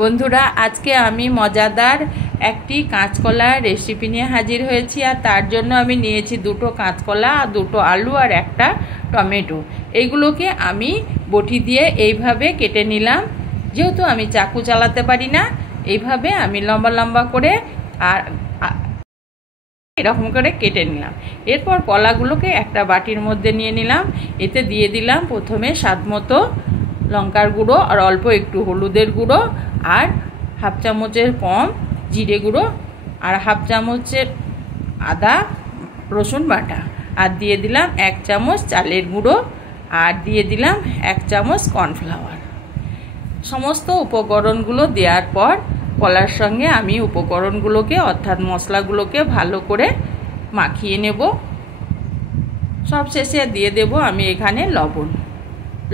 বন্ধুরা, আজকে আমি মজাদার একটি কাঁচকলার রেসিপি নিয়ে হাজির হয়েছি। আর তার জন্য আমি নিয়েছি দুটো কাঁচকলা, দুটো আলু আর একটা টমেটো। এইগুলোকে আমি বটি দিয়ে এইভাবে কেটে নিলাম। যেহেতু আমি চাকু চালাতে পারি না, এইভাবে আমি লম্বা লম্বা করে আর এরকম করে কেটে নিলাম। এরপর কলাগুলোকে একটা বাটির মধ্যে নিয়ে নিলাম। এতে দিয়ে দিলাম প্রথমে স্বাদ মতো লঙ্কার গুঁড়ো আর অল্প একটু হলুদের গুঁড়ো আর হাফ চামচের কম জিরে গুঁড়ো আর হাফ চামচের আদা রসুন বাটা, আর দিয়ে দিলাম 1 চামচ চালের গুঁড়ো আর দিয়ে দিলাম 1 চামচ কর্নফ্লাওয়ার। সমস্ত উপকরণগুলো দেওয়ার পর কলার সঙ্গে আমি উপকরণগুলোকে অর্থাৎ মশলাগুলোকে ভালো করে মাখিয়ে নেব। সব শেষে দিয়ে দেব আমি এখানে লবণ।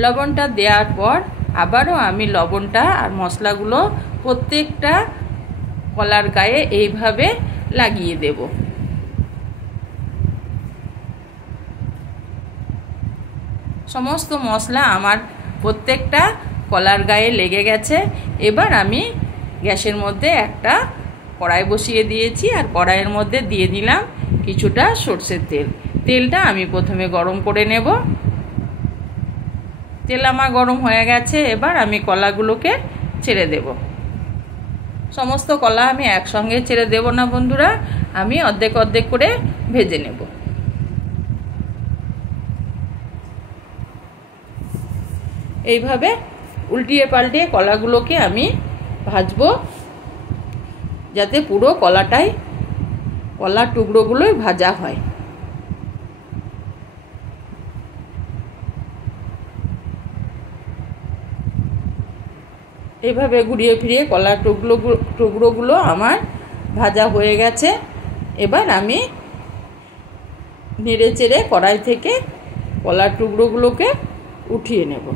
লবণটা দেওয়ার পর আবারও আমি লবণটা আর মশলাগুলো প্রত্যেকটা কলার গায়ে এইভাবে লাগিয়ে দেব। সমস্ত মশলা আমার প্রত্যেকটা কলার গায়ে লেগে গেছে। এবার আমি গ্যাসের মধ্যে একটা কড়াই বসিয়ে দিয়েছি আর কড়াইয়ের মধ্যে দিয়ে দিলাম কিছুটা সরষের তেল। তেলটা আমি প্রথমে গরম করে নেব। তেল আমার গরম হয়ে গেছে। এবার আমি কলাগুলোকে ছেড়ে দেব। সমস্ত কলা আমি একসঙ্গে ছেড়ে দেব না বন্ধুরা, আমি অর্ধেক অর্ধেক করে ভেজে নেব। এইভাবে উল্টিয়ে পাল্টিয়ে কলাগুলোকে আমি ভাজবো, যাতে পুরো কলার টুকরোগুলোই ভাজা হয়। এইভাবে ঘুরিয়ে ফিরিয়ে কলার টুকরোগুলো আমার ভাজা হয়ে গেছে। এবার আমি নেড়ে চেড়ে কড়াই থেকে কলার টুকরোগুলোকে উঠিয়ে নেব।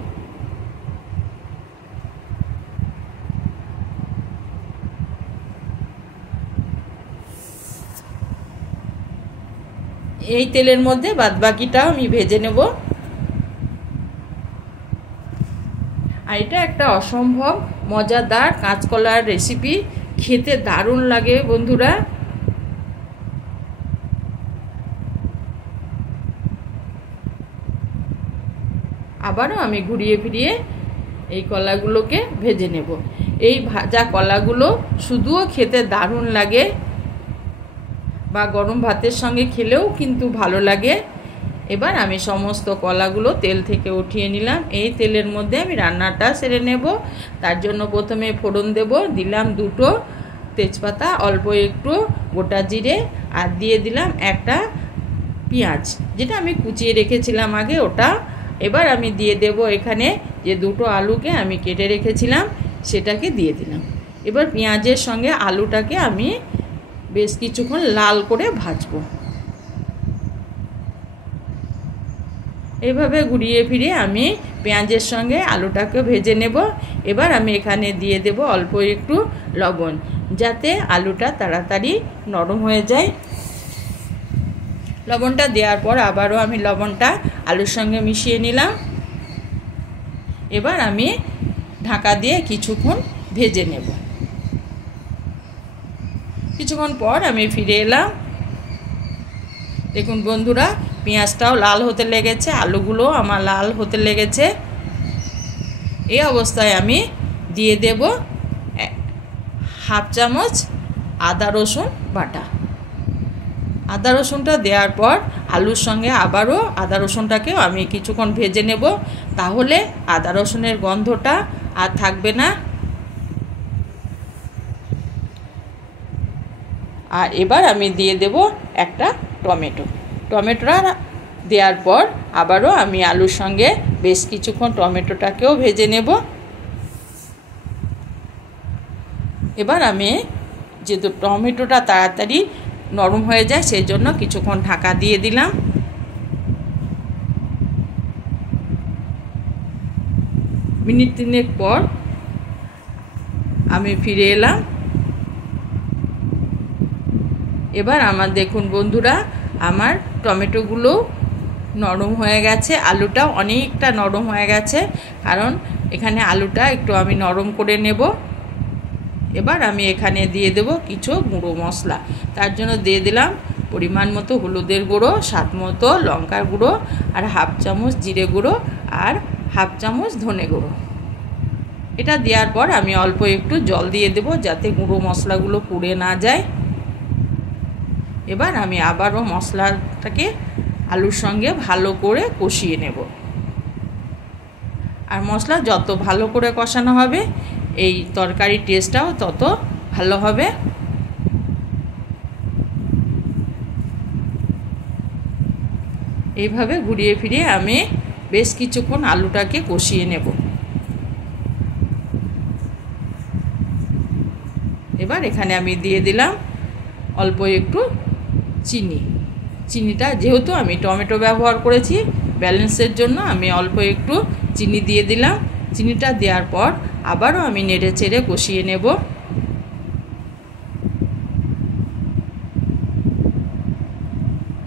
এই তেলের মধ্যে বাদবাকিটাও আমি ভেজে নেব। আর এটা একটা অসম্ভব মজাদার কাঁচকলার রেসিপি, খেতে দারুণ লাগে বন্ধুরা। আবারও আমি ঘুরিয়ে ফিরিয়ে এই কলাগুলোকে ভেজে নেব। এই ভাজা কলাগুলো শুধুও খেতে দারুণ লাগে, বা গরম ভাতের সঙ্গে খেলেও কিন্তু ভালো লাগে। এবার আমি সমস্ত কলাগুলো তেল থেকে উঠিয়ে নিলাম। এই তেলের মধ্যে আমি রান্নাটা সেরে নেব। তার জন্য প্রথমে ফোড়ন দেব। দিলাম দুটো তেজপাতা, অল্প একটু গোটা জিরে আর দিয়ে দিলাম একটা পেঁয়াজ, যেটা আমি কুচিয়ে রেখেছিলাম আগে ওটা। এবার আমি দিয়ে দেব এখানে যে দুটো আলুকে আমি কেটে রেখেছিলাম সেটাকে দিয়ে দিলাম। এবার পেঁয়াজের সঙ্গে আলুটাকে আমি বেশ কিছুক্ষণ লাল করে ভাজবো। এইভাবে ঘুরিয়ে ফিরিয়ে আমি পেঁয়াজের সঙ্গে আলুটাকে ভেজে নেব। এবার আমি এখানে দিয়ে দেব অল্প একটু লবণ, যাতে আলুটা তাড়াতাড়ি নরম হয়ে যায়। লবণটা দেওয়ার পর আবারও আমি লবণটা আলুর সঙ্গে মিশিয়ে নিলাম। এবার আমি ঢাকা দিয়ে কিছুক্ষণ ভেজে নেব। কিছুক্ষণ পর আমি ফিরে এলাম। দেখুন বন্ধুরা, পেঁয়াজটাও লাল হতে লেগেছে, আলুগুলো আমার লাল হতে লেগেছে। এই অবস্থায় আমি দিয়ে দেব হাফ চামচ আদা রসুন বাটা। আদা রসুনটা দেওয়ার পর আলুর সঙ্গে আবারও আদা রসুনটাকেও আমি কিছুক্ষণ ভেজে নেব, তাহলে আদা রসুনের গন্ধটা আর থাকবে না। আর এবার আমি দিয়ে দেব একটা টমেটোটা দেওয়ার পর আবারও আমি আলুর সঙ্গে বেশ কিছুক্ষণ টমেটোটাকেও ভেজে নেব। এবার আমি যেহেতু টমেটোটা তাড়াতাড়ি নরম হয়ে যায় সেই জন্য কিছুক্ষণ ঢাকা দিয়ে দিলাম। মিনিট 3 পর আমি ফিরে এলাম। এবার আমার দেখুন বন্ধুরা, আমার টমেটোগুলো নরম হয়ে গেছে, আলুটাও অনেকটা নরম হয়ে গেছে, কারণ এখানে আলুটা একটু আমি নরম করে নেব। এবার আমি এখানে দিয়ে দেব কিছু গুঁড়ো মশলা। তার জন্য দিয়ে দিলাম পরিমাণ মতো হলুদের গুঁড়ো, স্বাদ মতো লঙ্কার গুঁড়ো, আর হাফ চামচ জিরে গুঁড়ো, আর হাফ চামচ ধনে গুঁড়ো। এটা দেওয়ার পর আমি অল্প একটু জল দিয়ে দেব যাতে গুঁড়ো মশলাগুলো পুড়ে না যায়। এবার আমি আবারও মশলাটাকে আলুর সঙ্গে ভালো করে কষিয়ে নেব। আর মশলা যত ভালো করে কষানো হবে এই তরকারির টেস্টটাও তত ভালো হবে। এইভাবে ঘুরিয়ে ফিরিয়ে আমি বেশ কিছুক্ষণ আলুটাকে কষিয়ে নেব। এবার এখানে আমি দিয়ে দিলাম অল্প একটু চিনিটা যেহেতু আমি টমেটো ব্যবহার করেছি ব্যালেন্সের জন্য আমি অল্প একটু চিনি দিয়ে দিলাম। চিনিটা দেওয়ার পর আবারও আমি নেড়ে চেড়ে কষিয়ে নেব।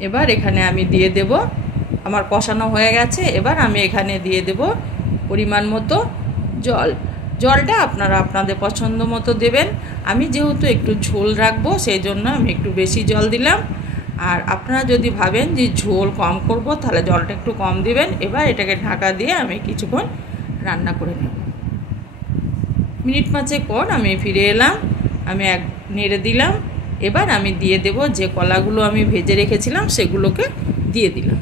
এবার এখানে আমি দিয়ে দেব, আমার কষানো হয়ে গেছে, এবার আমি এখানে দিয়ে দেব পরিমাণ মতো জলটা আপনারা আপনাদের পছন্দ মতো দেবেন। আমি যেহেতু একটু ঝোল রাখবো সেই জন্য আমি একটু বেশি জল দিলাম। আর আপনারা যদি ভাবেন যে ঝোল কম করব তাহলে জলটা একটু কম দিবেন। এবার এটাকে ঢাকা দিয়ে আমি কিছুক্ষণ রান্না করে নেব। মিনিট 5 পর আমি ফিরে এলাম, আমি নেড়ে দিলাম। এবার আমি দিয়ে দেব যে কলাগুলো আমি ভেজে রেখেছিলাম সেগুলোকে দিয়ে দিলাম।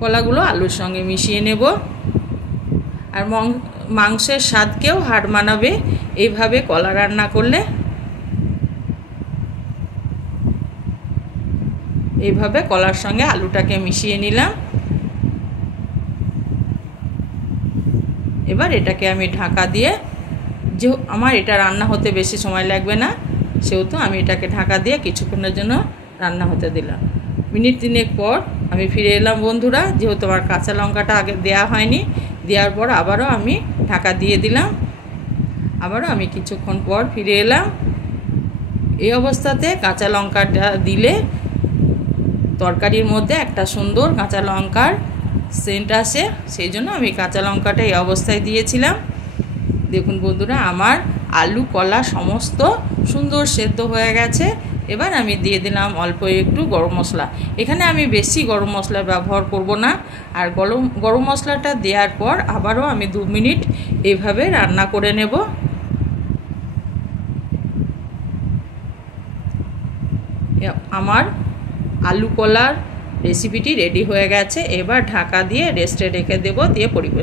কলাগুলো আলুর সঙ্গে মিশিয়ে নেব। আর মাংসের স্বাদকেও হার মানাবে এইভাবে কলা রান্না করলে। এইভাবে কলার সঙ্গে আলুটাকে মিশিয়ে নিলাম। এবার এটাকে আমি ঢাকা দিয়ে, যে আমার এটা রান্না হতে বেশি সময় লাগবে না সেহেতু আমি এটাকে ঢাকা দিয়ে কিছুক্ষণের জন্য রান্না হতে দিলাম। মিনিট 3 পর আমি ফিরে এলাম বন্ধুরা। যেহেতু আমার কাঁচা লঙ্কাটা আগে দেওয়া হয়নি, দেওয়ার পর আবারও আমি ঢাকা দিয়ে দিলাম। আবারও আমি কিছুক্ষণ পর ফিরে এলাম। এই অবস্থাতে কাঁচা লঙ্কাটা দিলে তরকারির মধ্যে একটা সুন্দর কাঁচা লঙ্কার সেন্ট আসে, সেই জন্য আমি কাঁচা লঙ্কাটা এই অবস্থায় দিয়েছিলাম। দেখুন বন্ধুরা আমার আলু কলা সমস্ত সুন্দর সেদ্ধ হয়ে গেছে। এবার আমি দিয়ে দিলাম অল্প একটু গরম মশলা। এখানে আমি বেশি গরম মশলা ব্যবহার করব না। আর গরম মশলাটা দেওয়ার পর আবারও আমি 2 মিনিট এইভাবে রান্না করে নেব। আমার আলু কলার রেসিপিটি রেডি হয়ে গেছে। এবার ঢাকা দিয়ে রেস্টে রেখে দেব, দিয়ে পরিবেশন।